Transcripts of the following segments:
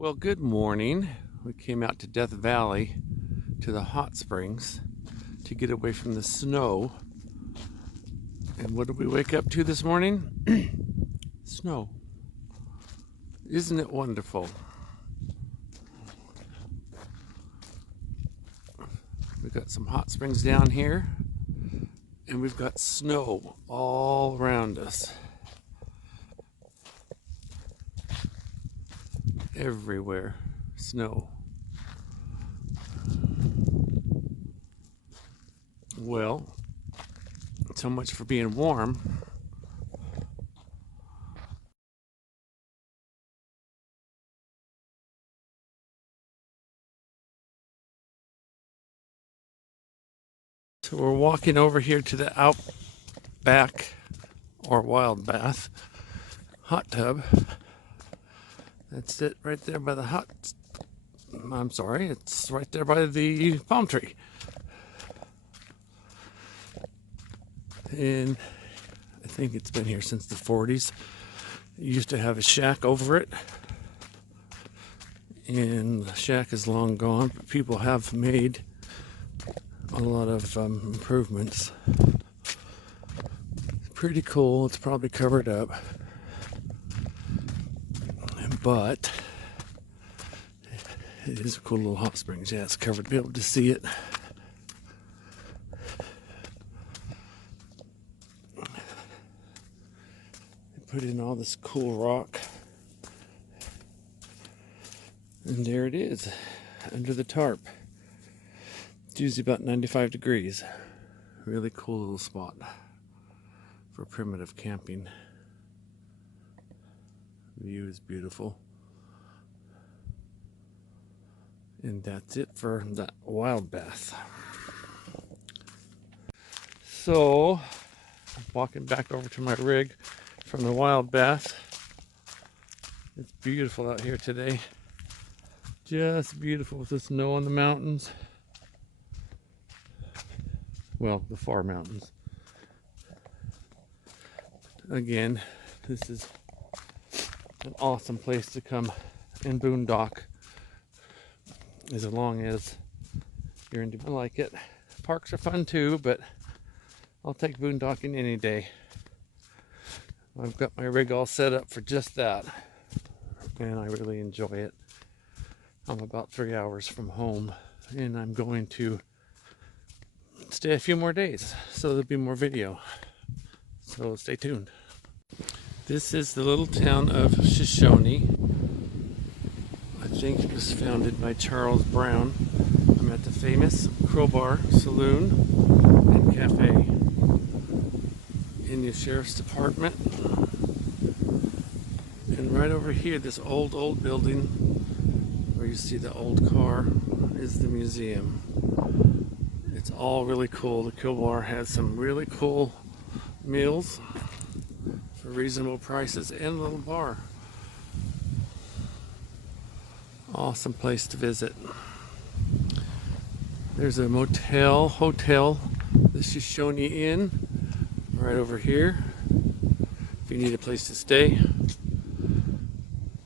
Well, good morning. We came out to Death Valley to the hot springs to get away from the snow. And what did we wake up to this morning? Snow. Isn't it wonderful? We've got some hot springs down here, and we've got snow all around us. Everywhere, snow. Well, so much for being warm. So we're walking over here to the Outback or Wild Bath hot tub. That's it right there by the it's right there by the palm tree. And I think it's been here since the 40s. It used to have a shack over it. And the shack is long gone, but people have made a lot of improvements. It's pretty cool. It's probably covered up. But it is a cool little hot springs. Yeah, it's covered to be able to see it. They put in all this cool rock. And there it is, under the tarp. It's usually about 95 degrees. Really cool little spot for primitive camping. The view is beautiful. And that's it for that wild bath. So, I'm walking back over to my rig from the wild bath. It's beautiful out here today. Just beautiful with the snow on the mountains. Well, the far mountains. Again, this is an awesome place to come and boondock, as long as you're into like it. Parks are fun too, but I'll take boondocking any day. I've got my rig all set up for just that, and I really enjoy it. I'm about 3 hours from home, and I'm going to stay a few more days, so there'll be more video. So stay tuned. This is the little town of Shawnee. I think it was founded by Charles Brown. I'm at the famous Crowbar Saloon and Cafe in the Sheriff's Department. And right over here, this old building where you see the old car is the museum. It's all really cool. The Crowbar has some really cool meals for reasonable prices and a little bar. Awesome place to visit. There's a hotel, the Shawnee Inn, right over here. If you need a place to stay,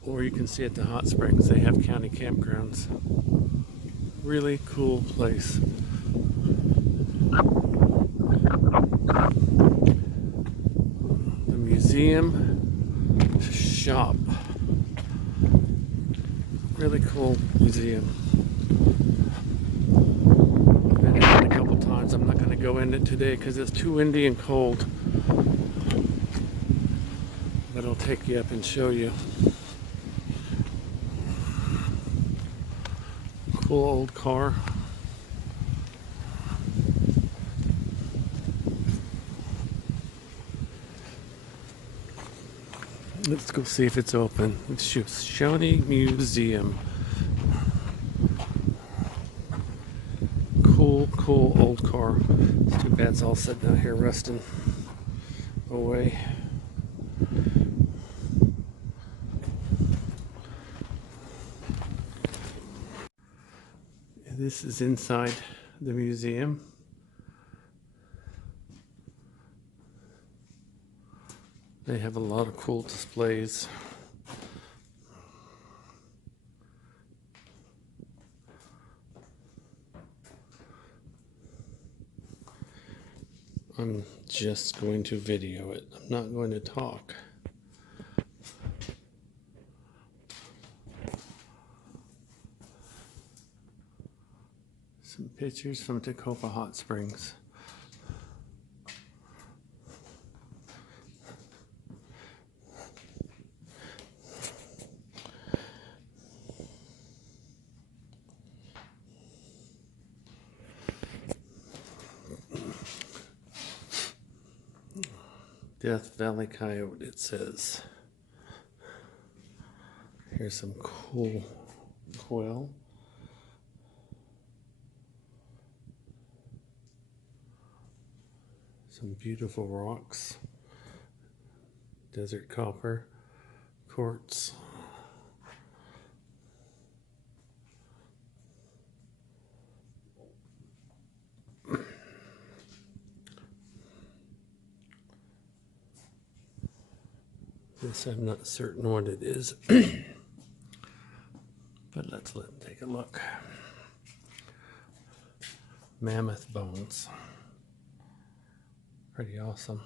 or you can see at the hot springs, they have county campgrounds. Really cool place. The museum shop. Really cool museum. I've been in it a couple times. I'm not going to go in it today because it's too windy and cold. But I'll take you up and show you. Cool old car. Let's go see if it's open. It's Shawnee Museum. Cool old car. It's too bad it's all sitting out here rusting away. This is inside the museum. They have a lot of cool displays. I'm just going to video it. I'm not going to talk. Some pictures from Dakova Hot Springs. Death Valley Coyote, it says. Here's some cool quail. Some beautiful rocks. Desert copper, quartz. This I'm not certain what it is, but let's take a look. Mammoth bones. Pretty awesome.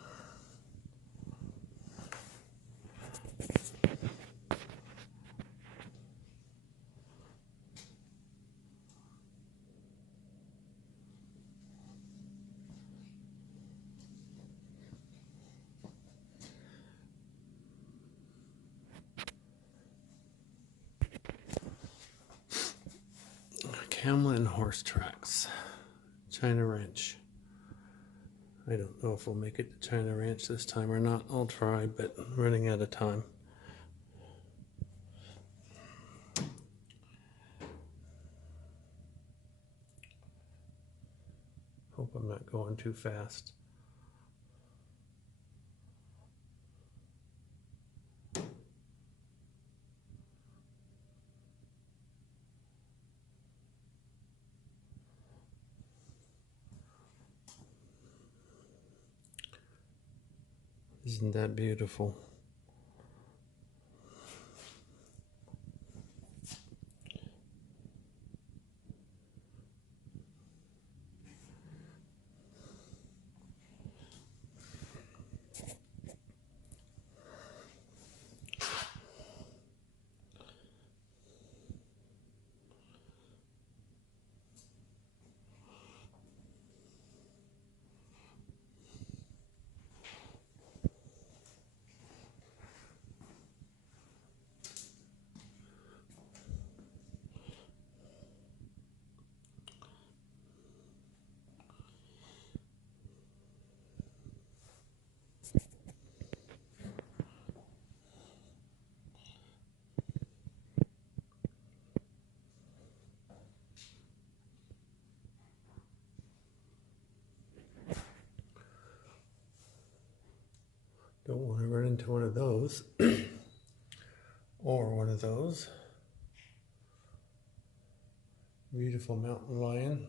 Camel and horse tracks. China Ranch. I don't know if we'll make it to China Ranch this time or not. I'll try, but I'm running out of time. Hope I'm not going too fast. Isn't that beautiful? Don't want to run into one of those or one of those. Beautiful mountain lion.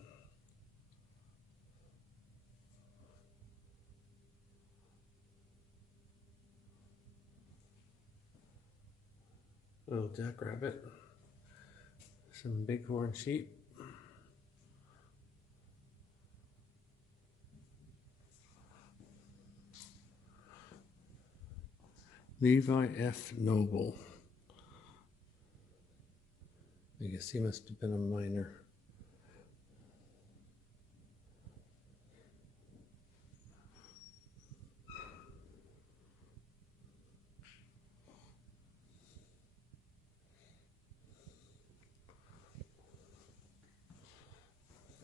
Little jackrabbit. Some bighorn sheep. Levi F. Noble. I guess he must have been a miner.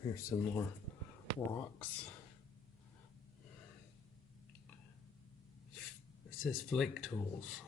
Here's some more rocks. It says flake tools.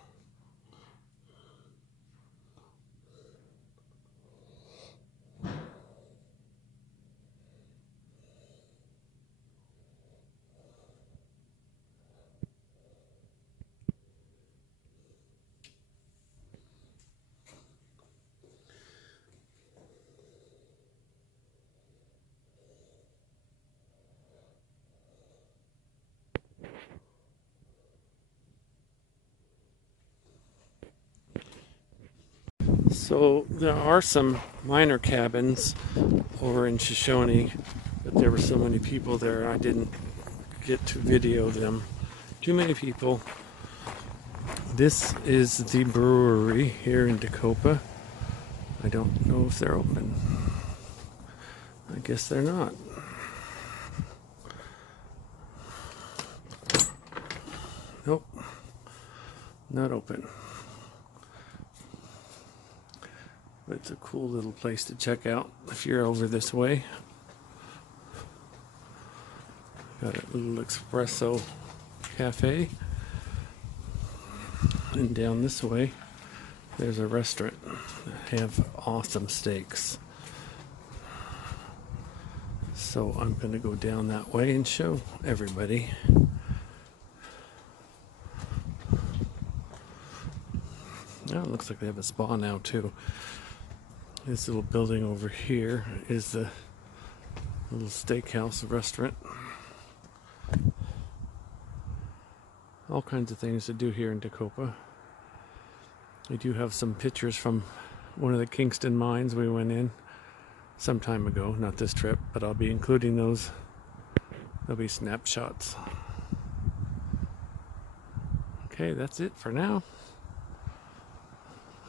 So there are some miner cabins over in Shoshone, but there were so many people there I didn't get to video them. Too many people. This is the brewery here in Dakova. I don't know if they're open. I guess they're not. Nope, not open. But it's a cool little place to check out if you're over this way. Got a little espresso cafe. And down this way, there's a restaurant that have awesome steaks. So I'm going to go down that way and show everybody. Oh, it looks like they have a spa now too. This little building over here is the little steakhouse restaurant. All kinds of things to do here in Dakova. We do have some pictures from one of the Kingston mines we went in some time ago, not this trip, but I'll be including those. There'll be snapshots. Okay, that's it for now.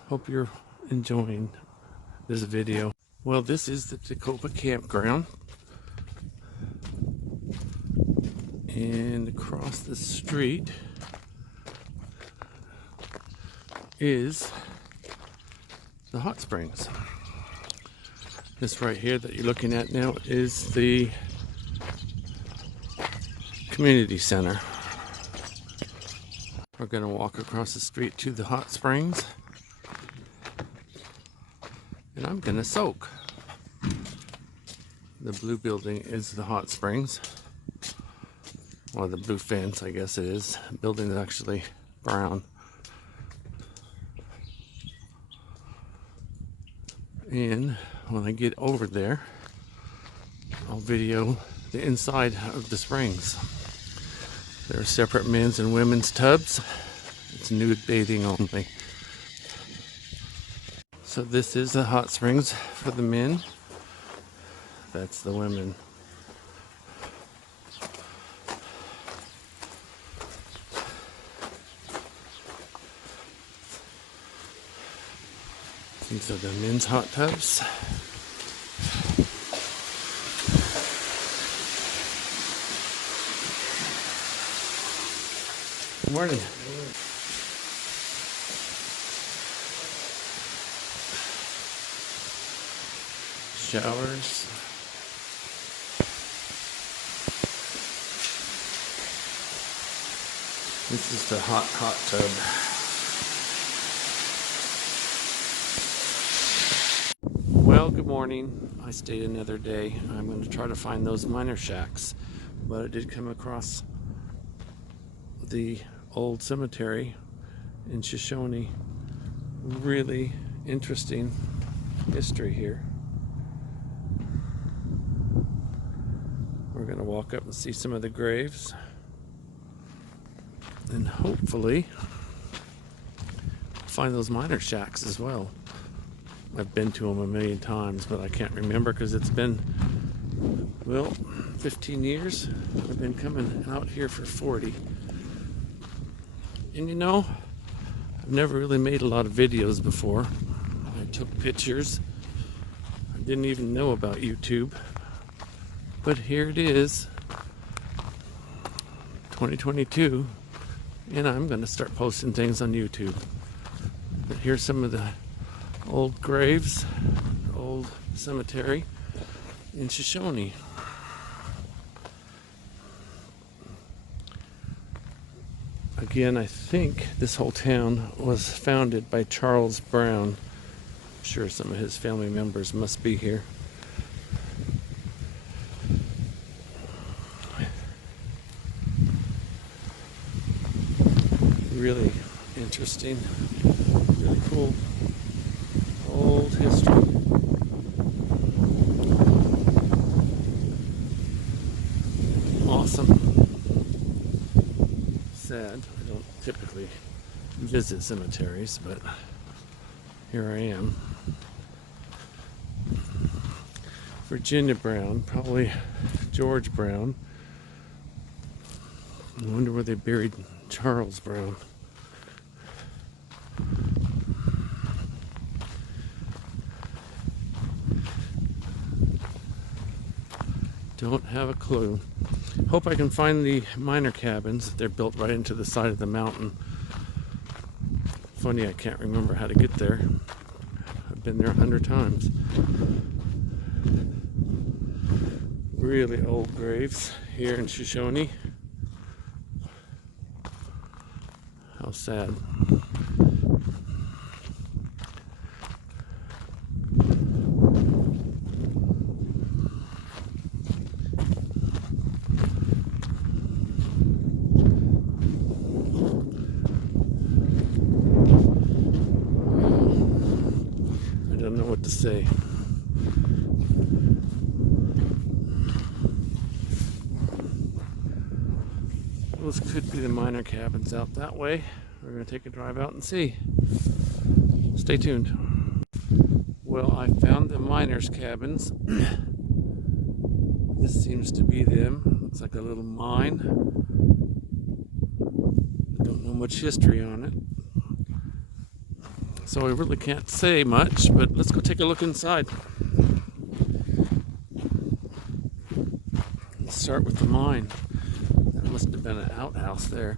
Hope you're enjoying this video. Well, this is the Dakova Campground. And across the street is the hot springs. This right here that you're looking at now is the community center. We're going to walk across the street to the hot springs, and I'm going to soak. The blue building is the hot springs, or the blue fence, I guess it is. The building is actually brown. And when I get over there, I'll video the inside of the springs. There are separate men's and women's tubs. It's nude bathing only. So this is the hot springs for the men. That's the women. These are the men's hot tubs. Good morning. Showers. This is the hot tub. Well, good morning. I stayed another day. I'm going to try to find those miner shacks, but I did come across the old cemetery in Shawnee. Really interesting history here. We're going to walk up and see some of the graves, and hopefully find those miner shacks as well. I've been to them a million times, but I can't remember because it's been, well, 15 years. I've been coming out here for 40. And you know, I've never really made a lot of videos before. I took pictures. I didn't even know about YouTube. But here it is, 2022, and I'm going to start posting things on YouTube. But here's some of the old graves, old cemetery in Shawnee. Again, I think this whole town was founded by Charles Brown. I'm sure some of his family members must be here. Really interesting, really cool. Old history. Awesome. Sad. I don't typically visit cemeteries, but here I am. Virginia Brown, probably George Brown, I wonder where they buried Charles Brown. Don't have a clue. Hope I can find the miner cabins. They're built right into the side of the mountain. Funny, I can't remember how to get there. I've been there 100 times. Really old graves here in Shoshone. How sad. I don't know what to say. Those could be the miner cabins out that way. We're going to take a drive out and see. Stay tuned. Well, I found the miners' cabins. This seems to be them. Looks like a little mine. I don't know much history on it, so I really can't say much, but let's go take a look inside. Let's start with the mine. That must have been an outhouse there.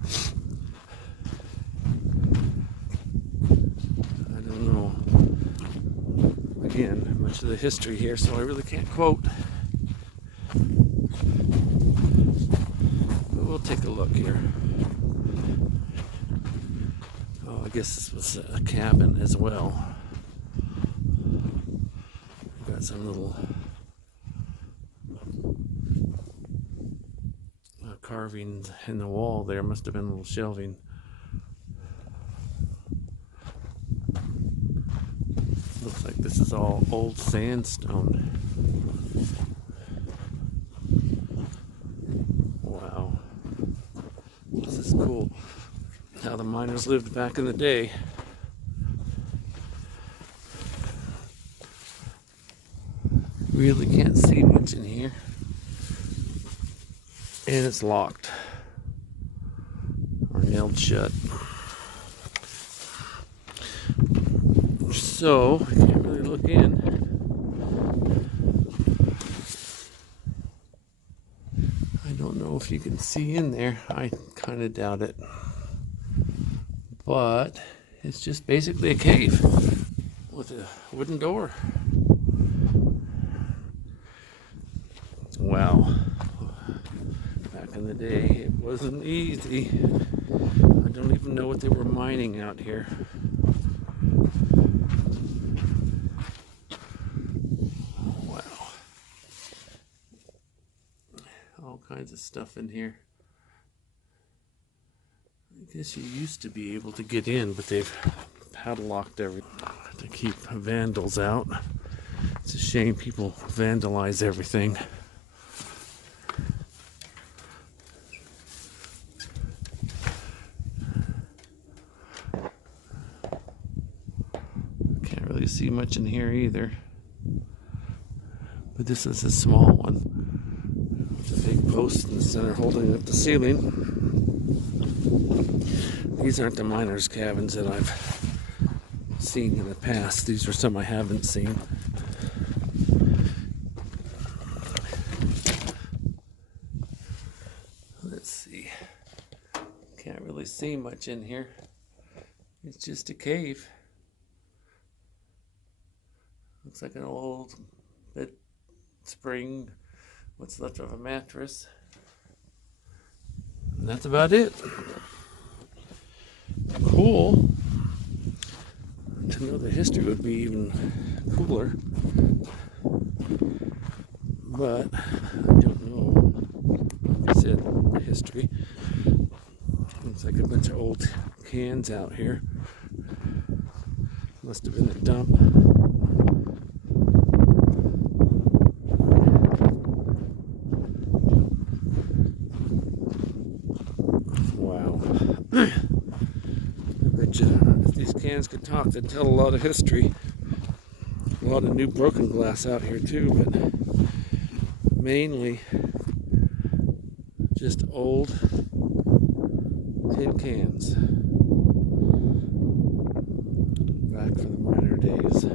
I don't know. Again, much of the history here, so I really can't quote. But we'll take a look here. Oh, I guess this was a cabin as well. We've got some little carvings in the wall there. Must have been a little shelving. Looks like this is all old sandstone. Wow. This is cool. How the miners lived back in the day. Really can't see much in here. And it's locked. Or nailed shut. So, I can't really look in. I don't know if you can see in there. I kind of doubt it. But it's just basically a cave with a wooden door. Wow. Back in the day, it wasn't easy. I don't even know what they were mining out here. Wow. All kinds of stuff in here. I guess you used to be able to get in, but they've padlocked everything to keep vandals out. It's a shame people vandalize everything. Can't really see much in here either. But this is a small one. With a big post in the center holding up the ceiling. These aren't the miners' cabins that I've seen in the past. These are some I haven't seen. Let's see. Can't really see much in here. It's just a cave. Looks like an old bed spring. What's left of a mattress. And that's about it. Cool. To know the history would be even cooler. But I don't know. Like I said, the history. Looks like a bunch of old cans out here. Must have been a dump. Wow. If these cans could talk, they'd tell a lot of history. A lot of new broken glass out here too, but mainly just old Tin cans. Back from the miner days.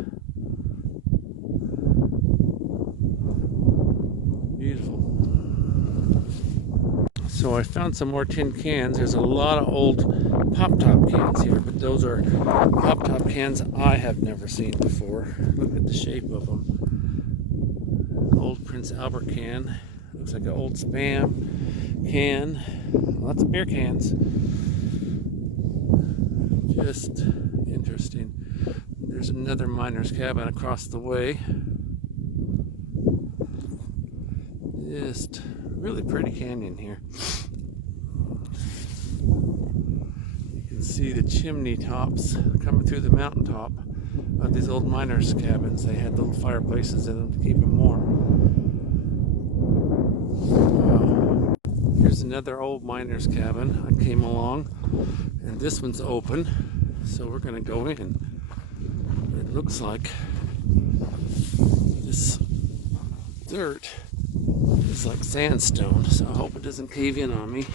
Beautiful. So I found some more tin cans. There's a lot of old pop-top cans here, but those are pop-top cans I have never seen before. Look at the shape of them. Old Prince Albert can. Looks like an old Spam can. Lots of beer cans. Just interesting. There's another miner's cabin across the way. Just really pretty canyon here. You can see the chimney tops coming through the mountaintop of these old miners' cabins. They had little fireplaces in them to keep them warm. Wow. Here's another old miner's cabin. I came along, and this one's open, so we're going to go in. It looks like this dirt is like sandstone, so I hope it doesn't cave in on me.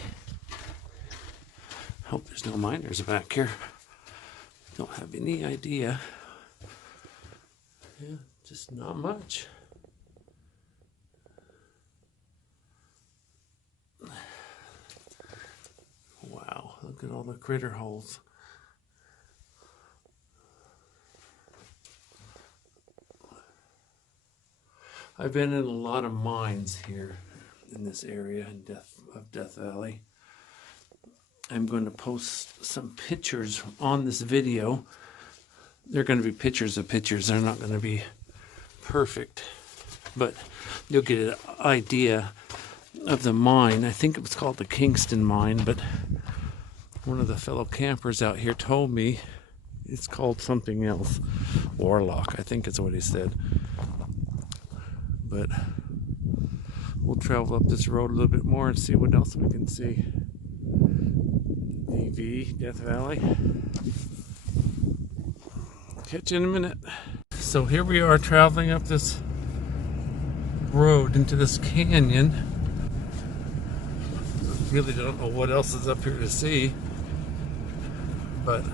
Hope there's no miners back here. Don't have any idea. Yeah, just not much. Wow, look at all the critter holes. I've been in a lot of mines here in this area of Death Valley. I'm going to post some pictures on this video. They're going to be pictures of pictures. They're not going to be perfect, but you'll get an idea of the mine. I think it was called the Kingston Mine, but one of the fellow campers out here told me it's called something else. Warlock, I think is what he said. But we'll travel up this road a little bit more and see what else we can see. DV, Death Valley. Catch you in a minute. So here we are traveling up this road into this canyon. Really don't know what else is up here to see, but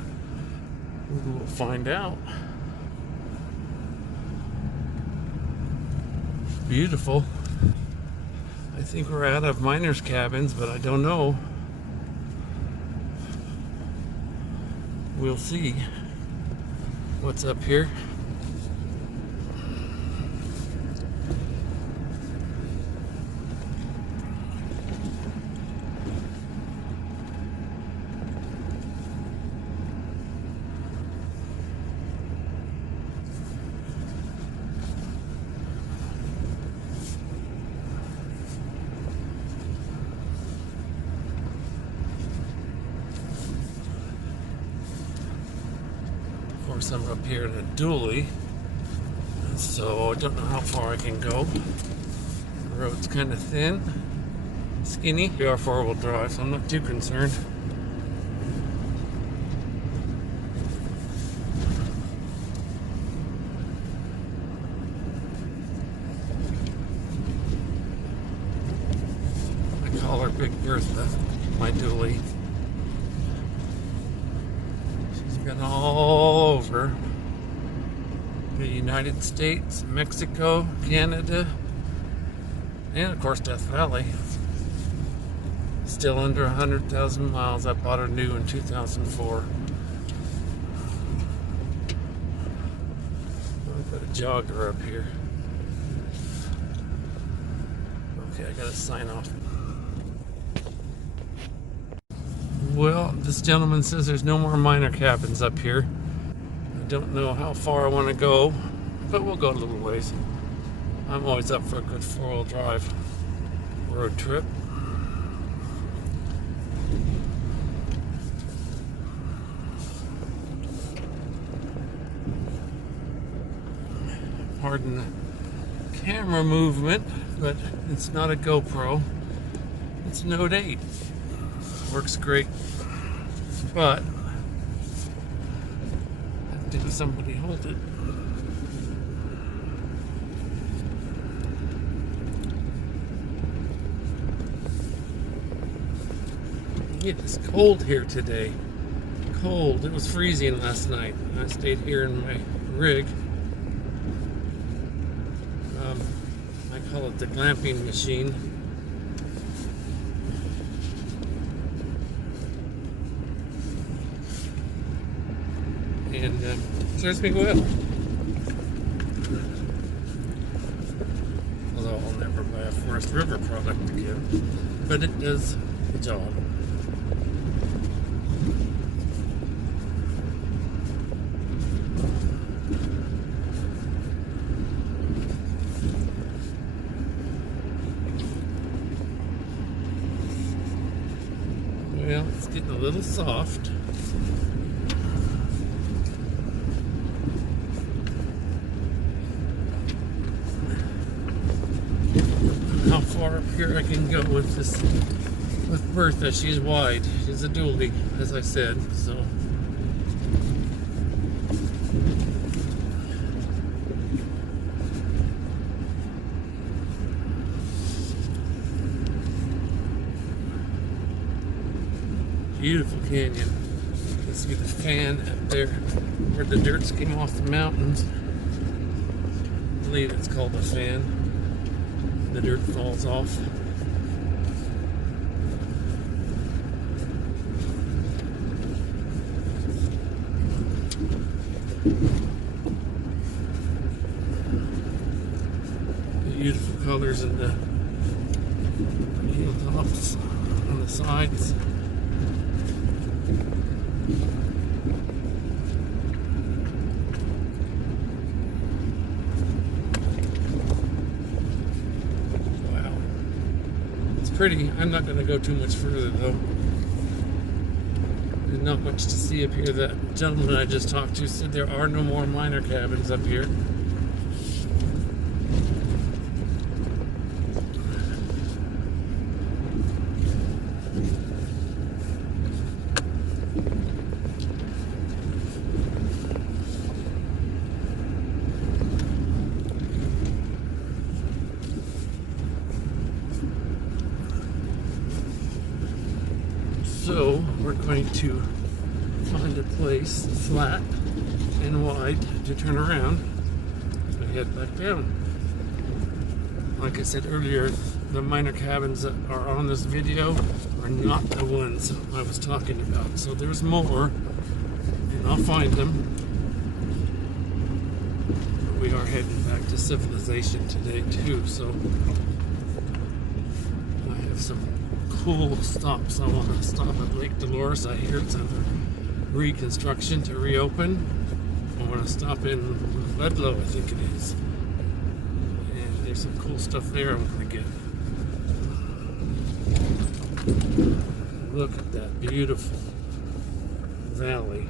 we will find out. Beautiful. I think we're out of miners' cabins, but I don't know. We'll see what's up here. Of course, I'm up here in a dually, so I don't know how far I can go. The road's kind of thin, skinny. We are four-wheel drive, so I'm not too concerned. I call her Big Bertha, my dually. Been all over the United States, Mexico, Canada, and of course Death Valley. Still under 100,000 miles. I bought her new in 2004. I've got a jogger up here. Okay, I gotta sign off. Well, this gentleman says there's no more miner cabins up here. I don't know how far I want to go, but we'll go a little ways. I'm always up for a good four-wheel drive road trip. Pardon the camera movement, but it's not a GoPro. It's a Note 8. Works great, but I have to have somebody hold it. It is cold here today. Cold. It was freezing last night. I stayed here in my rig. I call it the glamping machine. And serves me well. Although I'll never buy a Forest River product again. But it does the job. Well, it's getting a little soft. How far up here I can go with this, with Bertha. She's wide. She's a dually, as I said, so. Beautiful canyon. You can see the fan up there where the dirt came off the mountains. I believe it's called a fan. The dirt falls off. Beautiful colors in the hilltops on the sides. Pretty. I'm not going to go too much further though. There's not much to see up here. That gentleman I just talked to said there are no more miner cabins up here. So we're going to find a place flat and wide to turn around and head back down. Like I said earlier, the miner cabins that are on this video are not the ones I was talking about. So there's more, and I'll find them. We are heading back to civilization today too, so I have some cool stops. I want to stop at Lake Dolores. I hear it's under reconstruction to reopen. I want to stop in Ludlow, I think it is. And there's some cool stuff there I want to get. Look at that beautiful valley.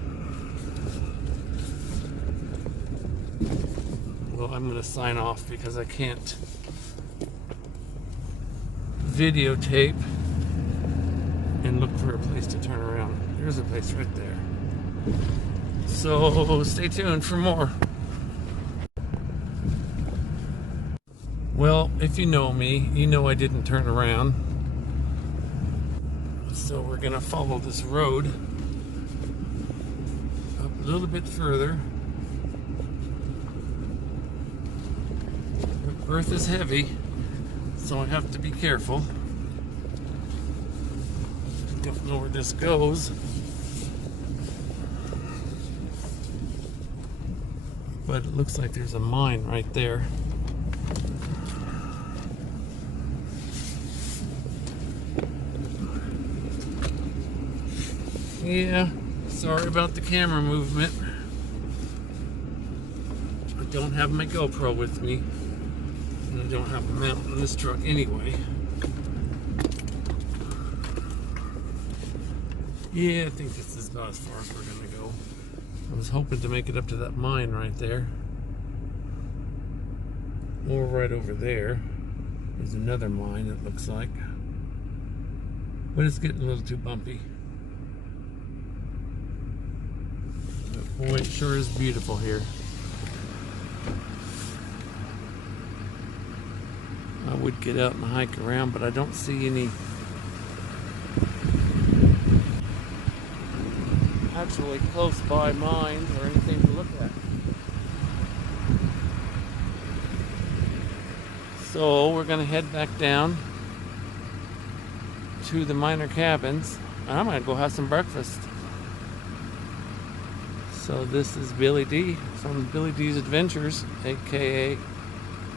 Well, I'm going to sign off because I can't videotape and look for a place to turn around. There's a place right there. So stay tuned for more. Well, if you know me, you know I didn't turn around. So we're gonna follow this road up a little bit further. The earth is heavy, so I have to be careful. Don't know where this goes, but it looks like there's a mine right there. Yeah, sorry about the camera movement. I don't have my GoPro with me, and I don't have a mount in this truck anyway. Yeah, I think this is about as far as we're gonna go. I was hoping to make it up to that mine right there. Or right over there. There's another mine, it looks like. But it's getting a little too bumpy. But boy, it sure is beautiful here. I would get out and hike around, but I don't see any actually close by mines or anything to look at. So we're gonna head back down to the miner cabins, and I'm gonna go have some breakfast. So this is Billy D from Billy D's Adventures, aka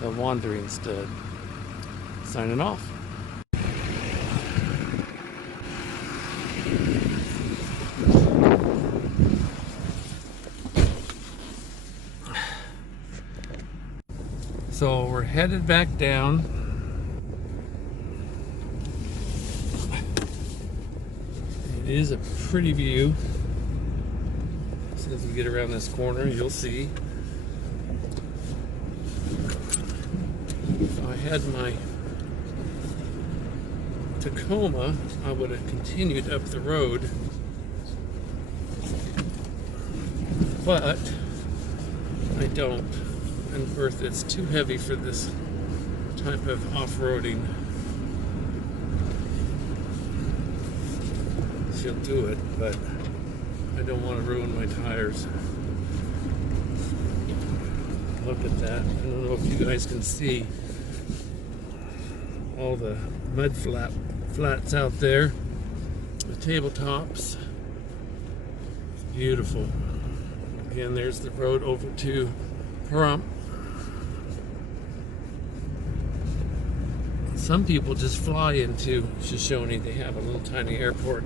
the Wandering Stud, signing off. So we're headed back down. It is a pretty view. As soon as we get around this corner, you'll see. If I had my Tacoma, I would have continued up the road. But I don't. And Bertha, it's too heavy for this type of off-roading. She'll do it, but I don't want to ruin my tires. Look at that. I don't know if you guys can see all the mud flats out there. The tabletops. It's beautiful. Again, there's the road over to Pahrump. Some people just fly into Shoshone. They have a little tiny airport.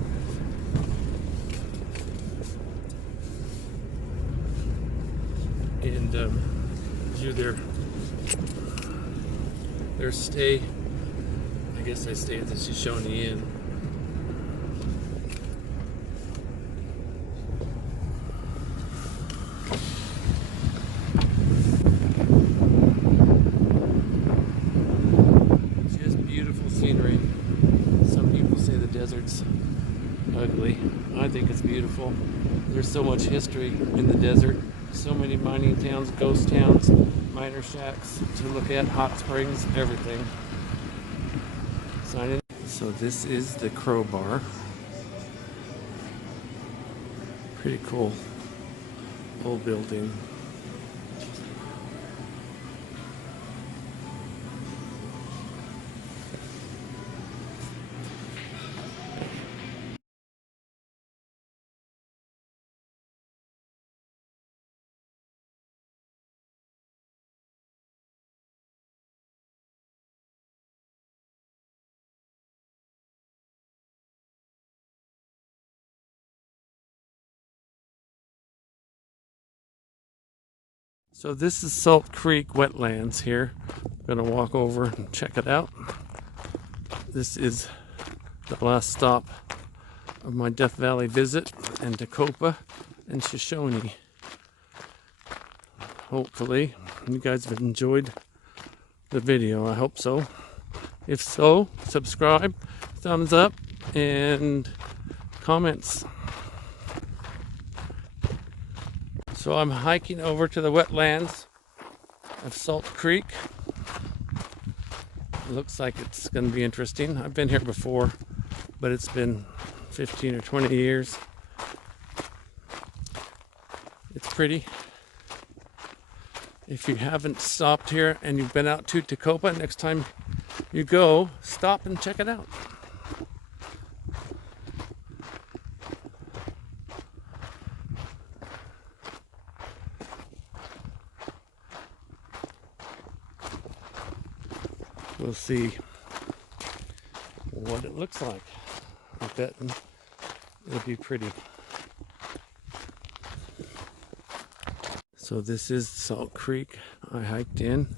And do their stay. I guess I stay at the Shoshone Inn. Scenery. Some people say the desert's ugly. I think it's beautiful. There's so much history in the desert. So many mining towns, ghost towns, miner shacks to look at, hot springs, everything. So this is the Crowbar. Pretty cool old building. So this is Salt Creek Wetlands here. I'm gonna walk over and check it out. This is the last stop of my Death Valley visit in Dakova and Shoshone. Hopefully you guys have enjoyed the video. I hope so. If so, subscribe, thumbs up, and comments. So I'm hiking over to the wetlands of Salt Creek. It looks like it's going to be interesting. I've been here before, but it's been 15 or 20 years. It's pretty. If you haven't stopped here and you've been out to Dakova, next time you go, stop and check it out. We'll see what it looks like. I bet it'll be pretty. So this is Salt Creek. I hiked in.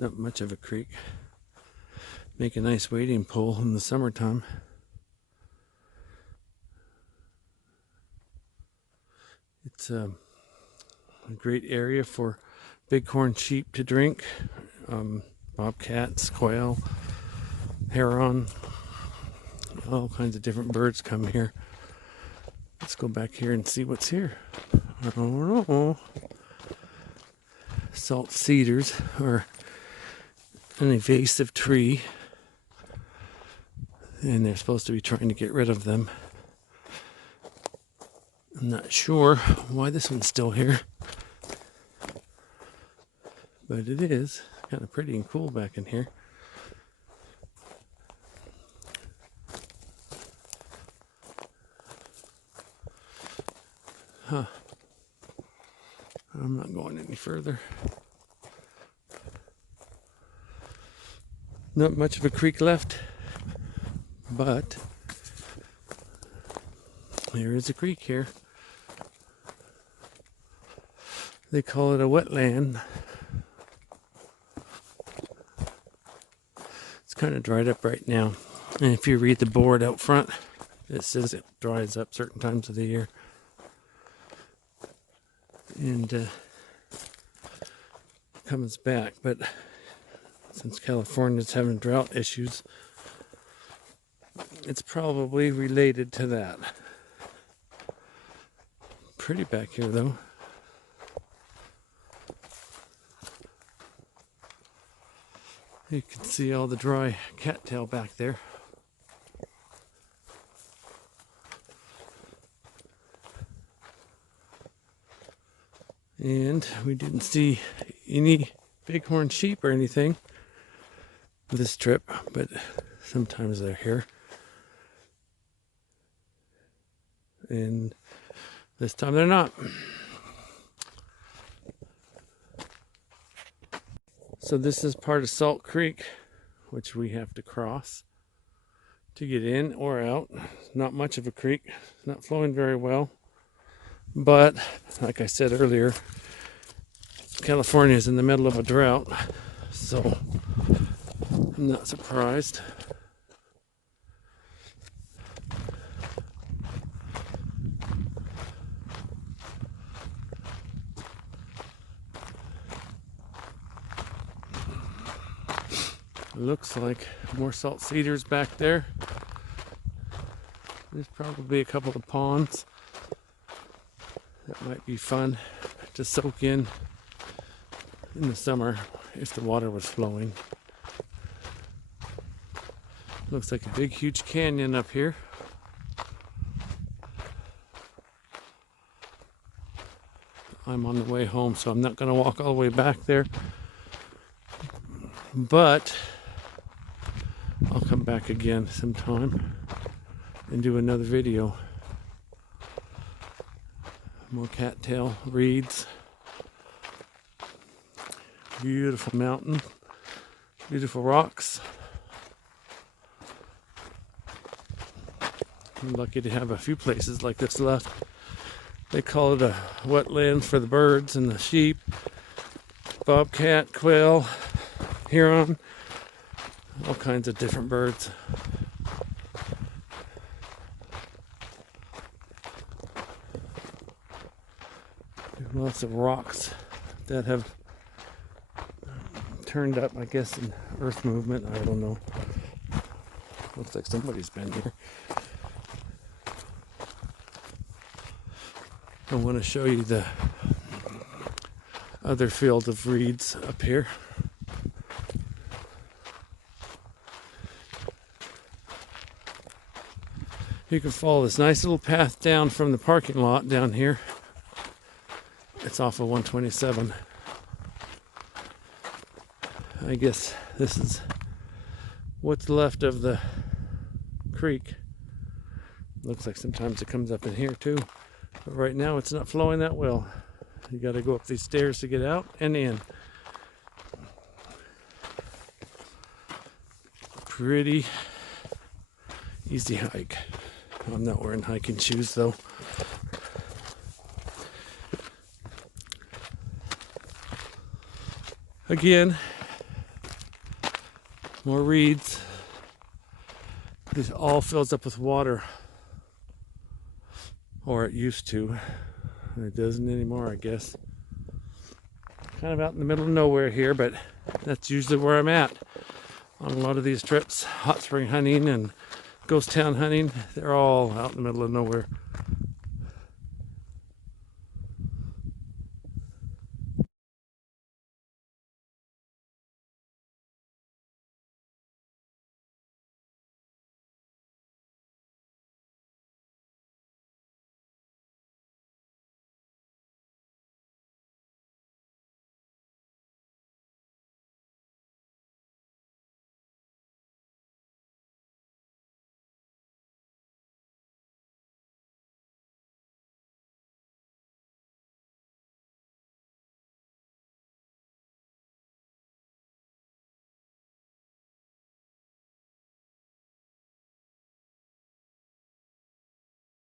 Not much of a creek. Make a nice wading pool in the summertime. It's a great area for bighorn sheep to drink. Bobcats, quail, heron, all kinds of different birds come here. Let's go back here and see what's here. I don't know. Salt cedars are an invasive tree, and they're supposed to be trying to get rid of them. I'm not sure why this one's still here, but it is kind of pretty and cool back in here. Huh. I'm not going any further. Not much of a creek left, but there is a creek here. They call it a wetland. It's kind of dried up right now. And if you read the board out front, it says it dries up certain times of the year. And comes back. But since California's having drought issues, it's probably related to that. Pretty back here though. You can see all the dry cattail back there. And we didn't see any bighorn sheep or anything this trip, but sometimes they're here. And this time they're not. So this is part of Salt Creek, which we have to cross to get in or out. Not much of a creek, it's not flowing very well. But, like I said earlier, California is in the middle of a drought, so I'm not surprised. Looks like more salt cedars back there. There's probably a couple of ponds that might be fun to soak in the summer if the water was flowing. Looks like a big huge canyon up here. I'm on the way home, so I'm not going to walk all the way back there, but I'll come back again sometime and do another video. More cattail, reeds. Beautiful mountain, beautiful rocks. I'm lucky to have a few places like this left. They call it a wetland for the birds and the sheep, bobcat, quail, heron, all kinds of different birds. Lots of rocks that have turned up, I guess, in earth movement. I don't know. Looks like somebody's been here. I want to show you the other field of reeds up here. You can follow this nice little path down from the parking lot down here. It's off of 127. I guess this is what's left of the creek. Looks like sometimes it comes up in here too, but right now it's not flowing that well. You got to go up these stairs to get out and in. Pretty easy hike. I'm not wearing hiking shoes though. Again, more reeds. This all fills up with water, or it used to. It doesn't anymore, I guess. Kind of out in the middle of nowhere here, but that's usually where I'm at on a lot of these trips. Hot spring hunting and ghost town hunting, they're all out in the middle of nowhere.